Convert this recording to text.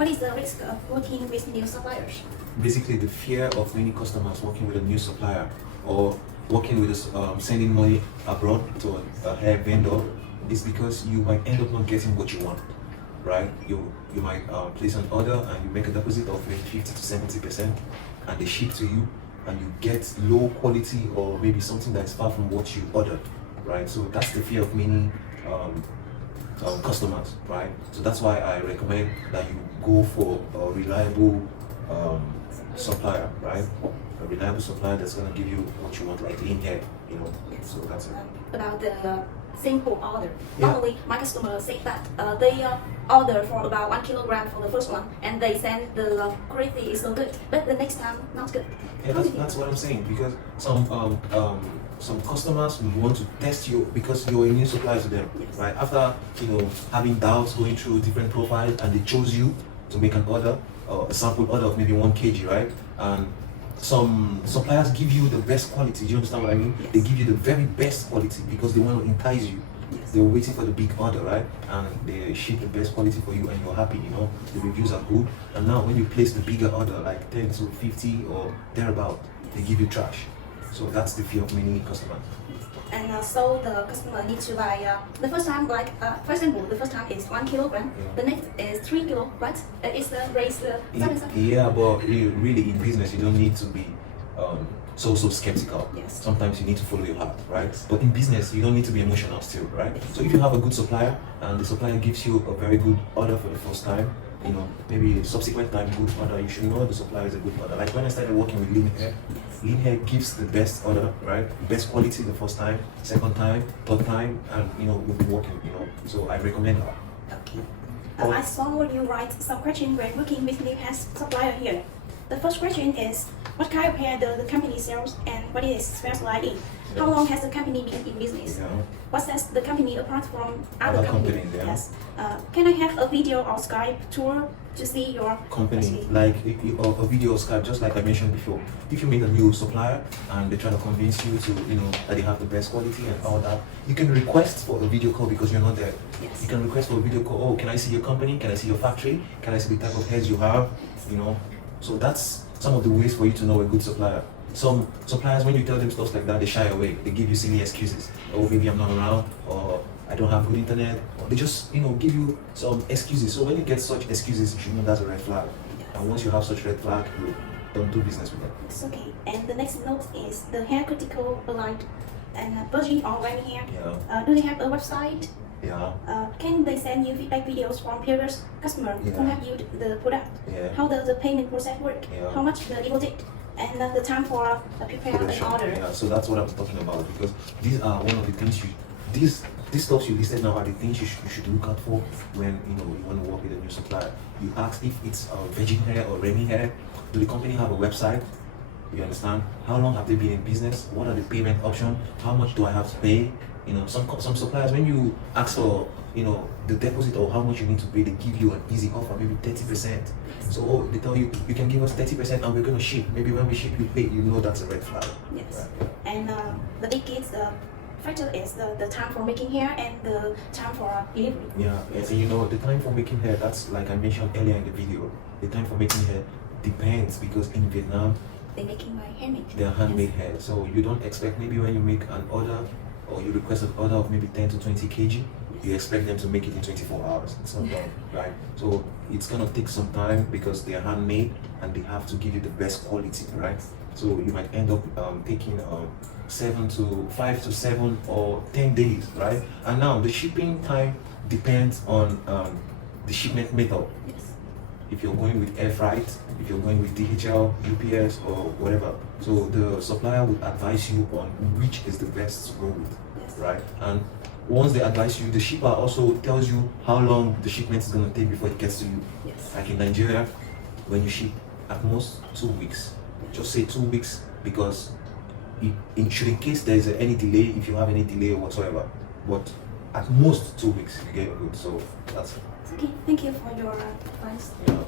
What is the risk of working with new suppliers? Basically, the fear of many customers working with a new supplier or working with sending money abroad to a hair vendor is because you might end up not getting what you want, right? You might place an order and you make a deposit of maybe 50 to 70%, and they ship to you, and you get low quality or maybe something that is far from what you ordered, right? So that's the fear of many customers, right? So that's why I recommend that you go for a reliable supplier, right? A reliable supplier that's gonna give you what you want, like in here, you know. So that's it. About the simple order. Yeah. Normally, my customers say that they order for about 1 kilogram for the first one, and they send the quality is so good, but the next time not good. Yeah, that's what I'm saying, because some customers will want to test you because you're a new supplier to them, Yes. right? After having doubts, going through different profiles, and they chose you to make an order, a sample order of maybe 1 kg, right? And some suppliers give you the best quality. Do you understand what I mean? Yes. They give you the very best quality because they want to entice you. Yes. They're waiting for the big order, right? And they ship the best quality for you, and you're happy, you know. The reviews are good. And now when you place the bigger order, like 10 to 50 or thereabout, they give you trash. So that's the fear of many customers. And so the customer needs to buy the first time, like for example, the first time is 1 kilogram, Yeah. the next is 3 kilo, right? It's the raise Yeah, but really in business, you don't need to be so skeptical. Yes. Sometimes you need to follow your heart, right? But in business, you don't need to be emotional still, right? So if you have a good supplier and the supplier gives you a very good order for the first time, you know, maybe subsequent time good order, you should know the supplier is a good order. Like when I started working with Lean Hair, Lean Hair gives the best order, right? Best quality the first time, second time, third time, and we'll be working, So I recommend her. Okay. I saw you write some question when working with new hair supplier here. The first question is, what kind of hair does the company sells and what is specialized in? How long has the company been in business? Yeah. What sets the company apart from other Other companies? companies, yeah. Yes. Can I have a video or Skype tour to see your Company, like a video or Skype, just like I mentioned before. If you meet a new supplier and they try to convince you to, that they have the best quality and all that, you can request for a video call because you're not there. Yes. You can request for a video call. Oh, can I see your company? Can I see your factory? Can I see the type of heads you have? So that's some of the ways for you to know a good supplier. Some suppliers, when you tell them stuff like that, they shy away. They give you silly excuses. Oh, maybe I'm not around, or I don't have good internet, or they just, give you some excuses. So when you get such excuses, you should know that's a red flag. And once you have such red flag, you don't do business with them. It's okay. And the next note is the hair critical aligned and virgin or wavy hair. Yeah. Do they have a website? Yeah. Can they send you feedback videos from previous customers who Yeah. have used the product? Yeah. How does the payment process work? Yeah. How much the deposit? And the time for prepare Production. an order? Yeah, so that's what I'm talking about, because these are one of the things these stuff you listed now are the things you should look out for when you want to work with a new supplier. You ask if it's virgin hair or Remy hair. Do the company have a website? You understand? How long have they been in business? What are the payment options? How much do I have to pay? Some suppliers, when you ask for the deposit or how much you need to pay, they give you an easy offer, maybe 30%. So they tell you can give us 30% and we're going to ship. Maybe when we ship you pay, that's a red flag. Yes. Right? And the biggest factor is the time for making hair and the time for delivery. Yeah, and the time for making hair, that's like I mentioned earlier in the video. The time for making hair depends, because in Vietnam, They're making my handmade. they're handmade hair. So you don't expect, maybe when you make an order or you request an order of maybe 10 to 20 kg, you expect them to make it in 24 hours. It's not done, right? So it's gonna take some time because they are handmade and they have to give you the best quality, right? So you might end up taking 5 to 7 or 10 days, right? And now the shipping time depends on the shipment method. Yes. If you're going with air freight, if you're going with DHL, UPS, or whatever. So the supplier would advise you on which is the best to go with, Yes. right? And once they advise you, the shipper also tells you how long the shipment is going to take before it gets to you. Yes. Like in Nigeria, when you ship, at most 2 weeks. Just say 2 weeks, because in case there is any delay, if you have any delay whatsoever. But at most 2 weeks, you get your goods. So that's it. Okay. Thank you for your advice. Yeah.